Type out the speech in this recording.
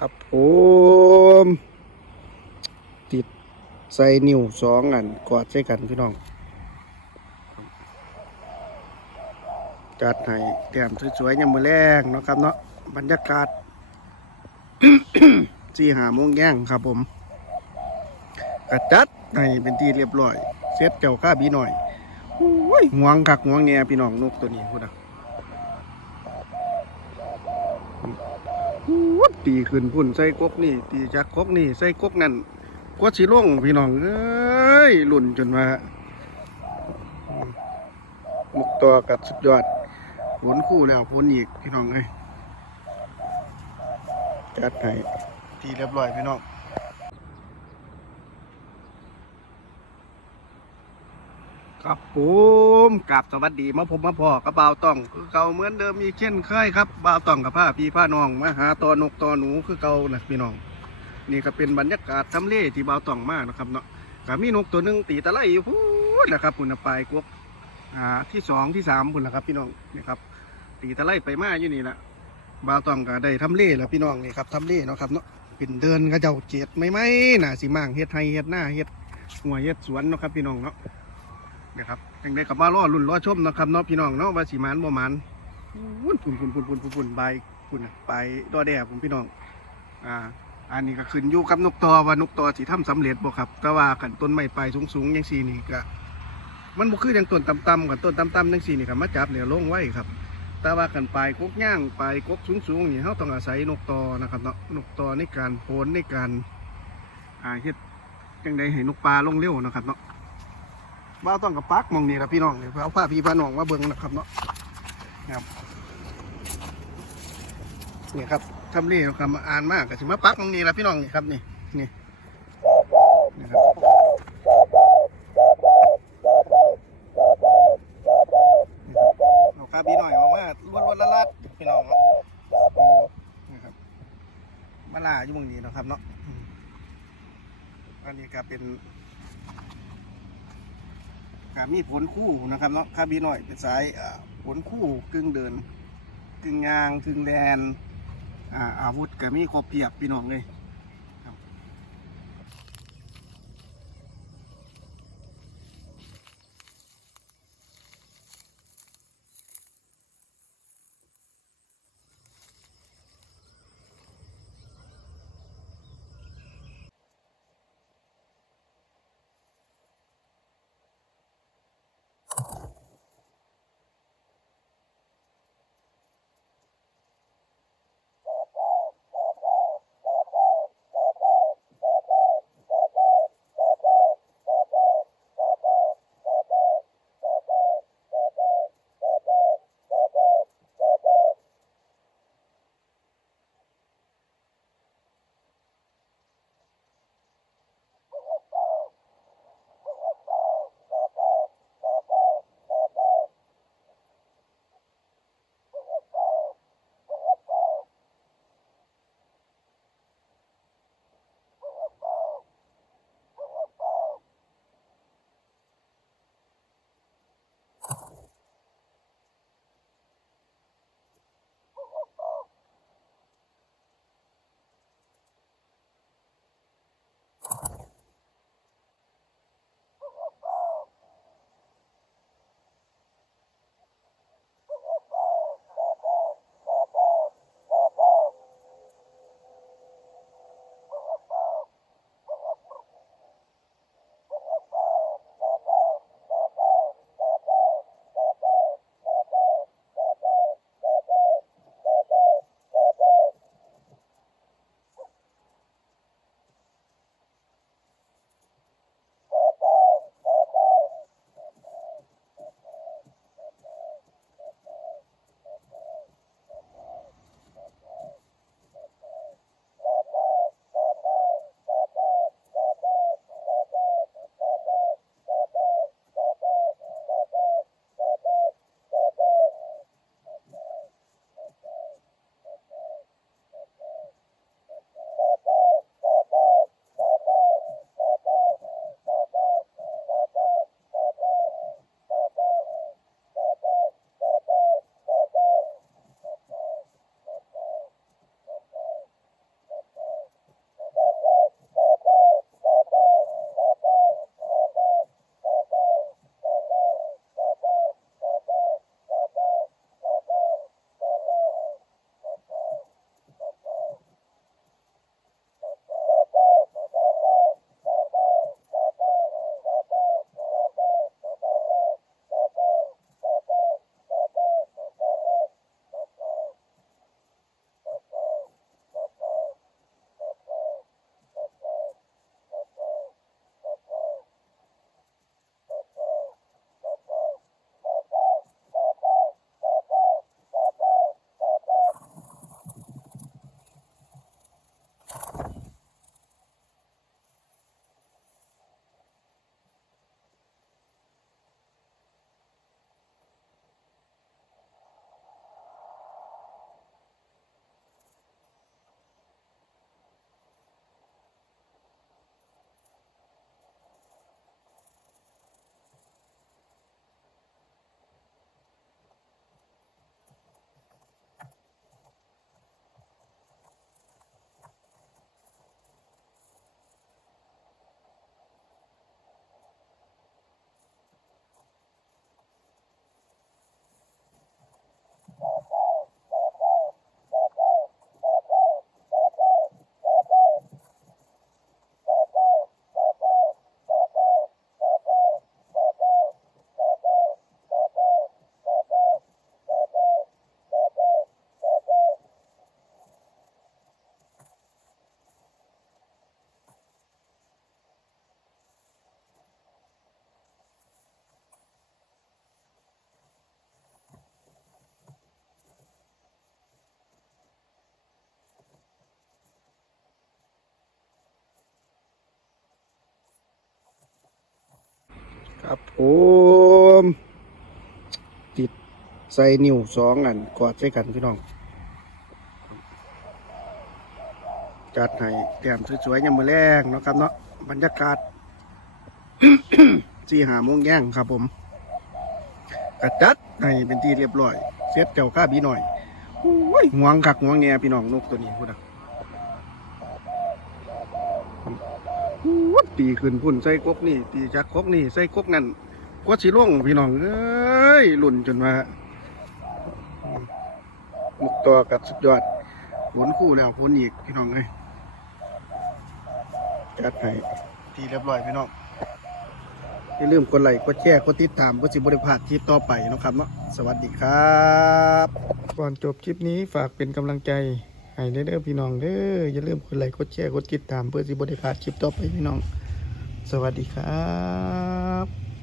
ครับผมติดใส่นิ้วสองอันกอดใส่กันพี่น้อง จัดให้แต้มสวยๆยามมือแรงเนาะครับเนาะบรรยากาศสี่หาโมงแย่งครับผมกระจัดให้เป็นที่เรียบร้อยเสร็จเจ้าข้าบีหน่อยห่วงคักห่วงแง่พี่น้องนกตัวนี้พูดนะอู้ ตีขึ้นพุ่นใส่กกนี่ ตีจากกกนี่ใส่กกนั่นกวดสีลงพี่น้องเอ้ยหลุ่นจนมาหมุกตัวกัดสุดยอดผลคู่แล้วผลอีกพี่น้องเอ้ยจัดให้ทีเรียบร้อยพี่น้อง ครับผมกราบสวัสดีมาผมมาพอกับบ่าต้องคือเก่าเหมือนเดิมมีเช่นเคยครับบ่าวต้องกับผ้าพี่ผ้าน้องมาหาตอนกตอหนูคือเก่านะพี่น้อง นี่ก็เป็นบรรยากาศทำเล่ที่บ่าวต้องมากนะครับเนาะก็มีนกตัวหนึ่งตีตะไลอยู่พูดนะครับพุ่นปลายกวกอ่าที่สองที่สามพุ่นะครับ พี่น้องนี่ครับ ตีตะไลไปมาอยู่นี่ละบ่าวต้องก็ได้ทำเล่แล้วพี่น้องนี่ครับทำเลเนาะครับเนาะเป็นเดินกระเจ้าเจ็ดไม่ไม่น่ะสิมั่งเฮ็ดไทยเฮ็ดหน้าเฮ็ดหัวเฮ็ดสวนเนาะครับพี่น้องเนาะ นะครับยังได้กลับมาล่อรุ่นล่อชมนะครับเนาะพี่น้องเนาะว่าสีมันบ่มันวุ่นฝุ่นฝุ่นฝุ่นฝุ่นฝุ่นฝุ่นใบฝุ่นน่ะไปดอแดดผมพี่น้องอ่าอันนี้ก็ขึ้นอยู่กับนกตอว่านกตอสิทำสำเร็จบ่ครับ แต่ว่าขันต้นไม้ไปสูงสูงๆย่างสี่นี่ก็มันบ่คืออย่างต้นต่ำๆกับต้นต่ำๆจังสี่นี่ครับมาจับเนี่ยลงไว้ครับ แต่ว่ากันไปกกย่างไปกกสูงสูงๆนี่เขาต้องอาศัยนกตอนะครับเนาะนกตอในการโพนในการอ่าเฮ็ดจังไดให้นกปลาลงเร็วนะครับเนาะ บ้าต้องกับปักมองนี่ละพี่น้องเนี่ยเอาผ้าพี่ผ้าน้องมาเบิ่งนะครับเนาะครับนี่ครับทำนี่คำอ่านมากก็สิมาปักมองนี่ละพี่น้องนี่ครับนี่นี่นี่ครับเอาข้าพี่หน่อยออกมาล้วนล้วนละลัดพี่น้องเนาะนี่ครับมาลาอยู่มองนี้นะครับเนาะอันนี้ก็เป็น ก็มีผลคู่นะครับเนาะคาบีหน่อยเป็นสายผลคู่กึ่งเดินกึ่งยางกึ่งแลนอาอาวุธก็มีครบเพียบพี่น้องเลย ครับผมติดใส่นิ้วสองอันกอดใส่กันพี่น้อง จัดให้แก้มสวยๆยามมือแรงเนาะครับเนาะบรรยากาศสี่หาโมงแย่งครับผมกระจัดให้เป็นที่เรียบร้อยเสียบเจ้าข้าบีหน่อยห่วงคักห่วงแง่พี่น้องนกตัวนี้พูดนะพูด ตีขึ้นพุ่นใส่กกนี่ตีจากกกนี่ใส่กกนั่นกว่าสิล่งพี่น้องเอ้ยหลุ่นจนว่ามุกตัวกับสุดยอดผลคู่แล้วผลอีกพี่น้องเอ้ยจัดให้ทีเรียบร้อยพี่น้องอย่าลืมกดไลค์กดแชร์กดติดตามเพื่อสิบริพาดคลิปต่อไปนะครับเนาะสวัสดีครับก่อนจบคลิปนี้ฝากเป็นกำลังใจให้เด้อพี่น้องเด้ออย่าลืมกดไลค์กดแชร์กดติดตามเพื่อสิบริพาดคลิปต่อไปพี่น้อง สวัสดีครับ